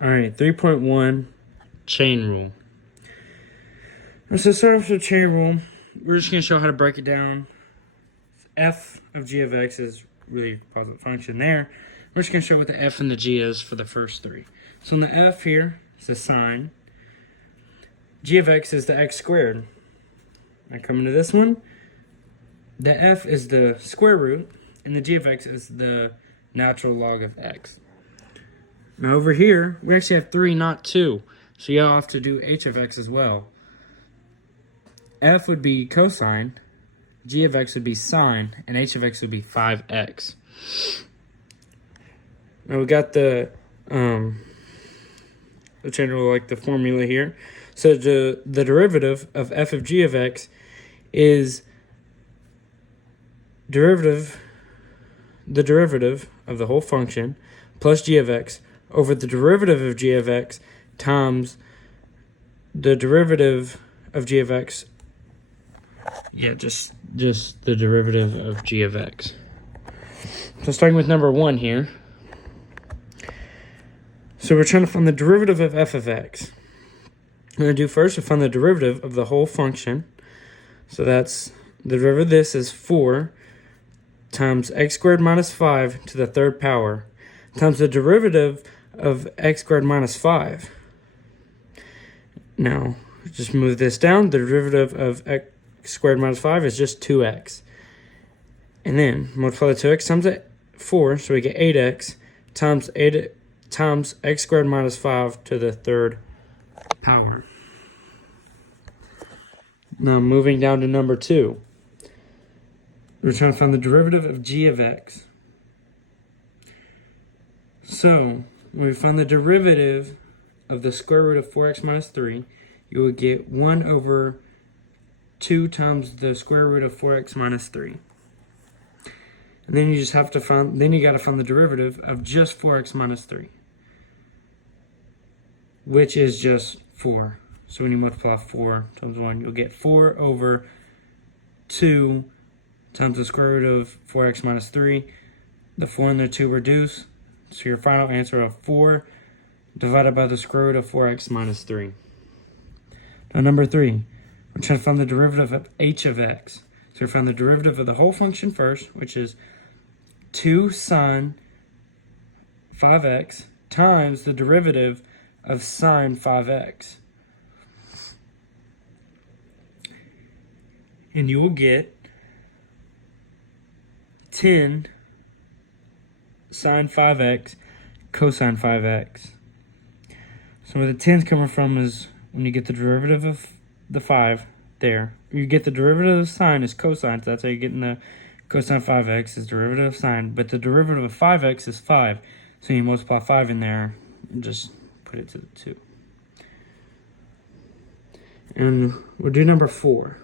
All right, 3.1 chain rule. So start off with the chain rule. We're just going to show how to break it down. F of g of x is really a positive function there. We're just going to show what the f and the g is for the first three. So in the f here is the sine. G of x is the x squared. Now coming to this one, the f is the square root, and the g of x is the natural log of x. Now over here, we actually have 3, not 2. So you'll have to do h of x as well. F would be cosine, g of x would be sine, and h of x would be 5x. Now we got the general, like the formula here. So the derivative of f of g of x is the derivative of the whole function plus g of x over the derivative of g of x times the derivative of g of x. Yeah, just the derivative of g of x. So starting with number 1 here. So we're trying to find the derivative of f of x. We're going to do first, find the derivative of the whole function. So that's, the derivative of this is 4 times x squared minus 5 to the third power times the derivative of x squared minus 5. Now, just move this down. The derivative of x squared minus 5 is just 2x. And then multiply the 2x times 4, so we get 8x times x squared minus 5 to the third power. Now moving down to number 2. We're trying to find the derivative of g of x. So, when we find the derivative of the square root of 4x minus 3, you will get 1 over 2 times the square root of 4x minus 3. And then you just have to find, then you got to find the derivative of just 4x minus 3, which is just 4. So when you multiply 4 times 1, you'll get 4 over 2 times the square root of 4x minus 3. The 4 and the 2 reduce. So your final answer of 4 divided by the square root of 4x minus 3. Now number 3, we're trying to find the derivative of h of x. So we find the derivative of the whole function first, which is 2 sine 5x times the derivative of sine 5x. And you will get 10 sine 5x cosine 5x. So where the 10's coming from is when you get the derivative of the 5 there. You get the derivative of sine is cosine, so that's how you're getting the cosine 5x is derivative of sine. But the derivative of 5x is 5. So you multiply 5 in there and just put it to the 2. And we'll do number 4.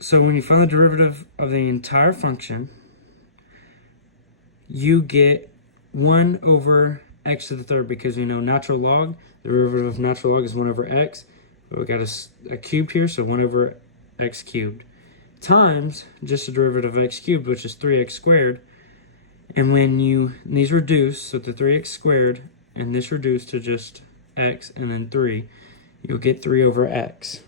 So when you find the derivative of the entire function, you get 1 over x to the third, because you know natural log, the derivative of natural log is 1 over x. But we got a cube here, so 1 over x cubed. Times just the derivative of x cubed, which is 3x squared. And when these reduce, so the 3x squared, and this reduced to just x and then 3, you'll get 3 over x.